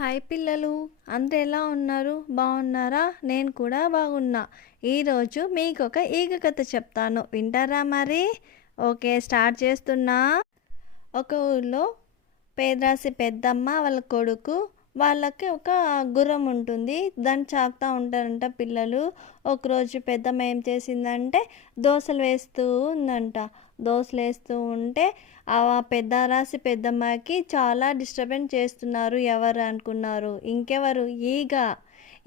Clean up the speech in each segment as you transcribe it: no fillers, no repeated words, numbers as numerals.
Hi పిల్లలు, అందరూ ఎలా ఉన్నారు? బాగున్నారా? నేను కూడా బాగున్నా. ఈరోజు మీకు ఒక ఈగ కథ చెప్తాను, వింటారా మరి? ఓకే, స్టార్ట్ చేస్తున్నా. ఒక ఊళ్ళో పేదరాశి పెద్దమ్మ వాళ్ళ కొడుకు వాళ్ళకి ఒక గుర్రం ఉంటుంది. దాన్ని చాకుతూ ఉంటారంట పిల్లలు. ఒకరోజు పెద్దమ్మ ఏం చేసిందంటే దోశలు వేస్తూ ఉందంట. దోశలు వేస్తూ ఉంటే ఆ పెద్ద రాశి పెద్దమ్మకి చాలా డిస్టర్బెన్స్ చేస్తున్నారు. ఎవరు అనుకున్నారు? ఇంకెవరు? ఈగ.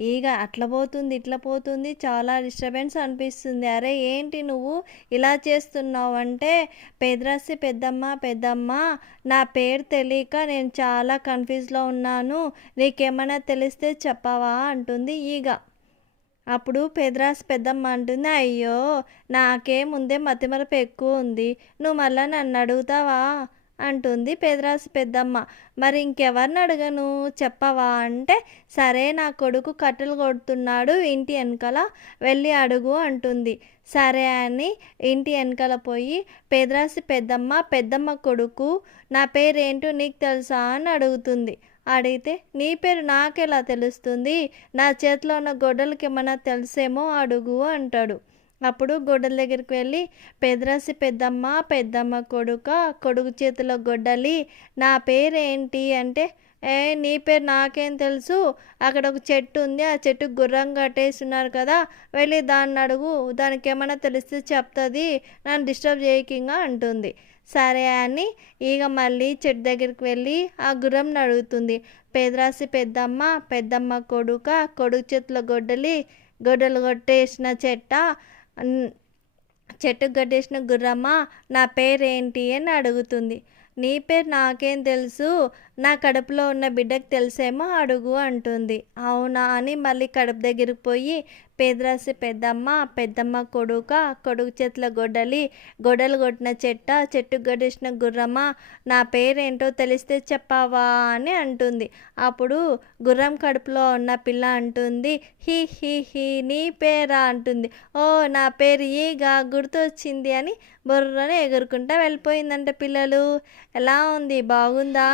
ఈగ అట్లా పోతుంది, ఇట్లా పోతుంది, చాలా డిస్టర్బెన్స్ అనిపిస్తుంది. అరే ఏంటి నువ్వు ఇలా చేస్తున్నావు అంటే, పెదరాశి పెద్దమ్మ పెద్దమ్మ నా పేరు తెలియక నేను చాలా కన్ఫ్యూజ్లో ఉన్నాను, నీకేమైనా తెలిస్తే చెప్పవా అంటుంది ఈగ. అప్పుడు పెదరాశి పెద్దమ్మ అంటుంది, అయ్యో నాకే ముందే మతిమరపు ఎక్కువ ఉంది, నువ్వు మళ్ళీ నన్ను అడుగుతావా అంటుంది పెదరాశి పెద్దమ్మ. మరి ఇంకెవరిని అడగను, చెప్పవా అంటే, సరే నా కొడుకు కట్టెలు కొడుతున్నాడు ఇంటి వెనకాల, వెళ్ళి అడుగు అంటుంది. సరే అని ఇంటి వెనకాల పోయి పెదరాశి పెద్దమ్మ కొడుకు నా పేరేంటో నీకు తెలుసా అని అడుగుతుంది. అడిగితే, నీ పేరు నాకెలా తెలుస్తుంది, నా చేతిలో ఉన్న గొడ్డలకి ఏమన్నా తెలిసేమో అడుగు అంటాడు. అప్పుడు గొడ్డల దగ్గరికి వెళ్ళి, పెదరాశి పెద్దమ్మ కొడుకు చేతిలో గొడ్డలి, నా పేరేంటి అంటే, నీ పేరు నాకేం తెలుసు, అక్కడ ఒక చెట్టు ఉంది, ఆ చెట్టు గుర్రం కట్టేస్తున్నారు కదా, వెళ్ళి దాన్ని అడుగు, దానికి ఏమైనా తెలిస్తే చెప్తుంది, నన్ను డిస్టర్బ్ చేయకింగా అంటుంది. సరే అని ఈగ మళ్ళీ చెట్టు దగ్గరికి వెళ్ళి ఆ గుర్రంని అడుగుతుంది. పెదరాశి పెద్దమ్మ కొడుకు చేతిలో గొడ్డలు కొట్టేసిన చెట్టుకు కట్టేసిన గుర్రమ్మా నా పేరేంటి అని అడుగుతుంది. నీ పేరు నాకేం తెలుసు, నా కడుపులో ఉన్న బిడ్డకు తెలిసేమో అడుగు అంటుంది. అవునా అని మళ్ళీ కడుపు దగ్గరికి పోయి, పెదరాశి పెద్దమ్మ కొడుకు చేతిలో గొడ్డలు కొట్టిన చెట్టుకు గడ్డేసిన గుర్రమా నా పేరేంటో తెలిస్తే చెప్పావా అని అంటుంది. అప్పుడు గుర్రం కడుపులో ఉన్న పిల్ల అంటుంది, హీ హీ హీ నీ పేరా అంటుంది. ఓ నా పేరు ఈగ, గుర్తొచ్చింది అని బుర్రని ఎగురుకుంటా వెళ్ళిపోయిందంట. పిల్లలు ఎలా ఉంది, బాగుందా?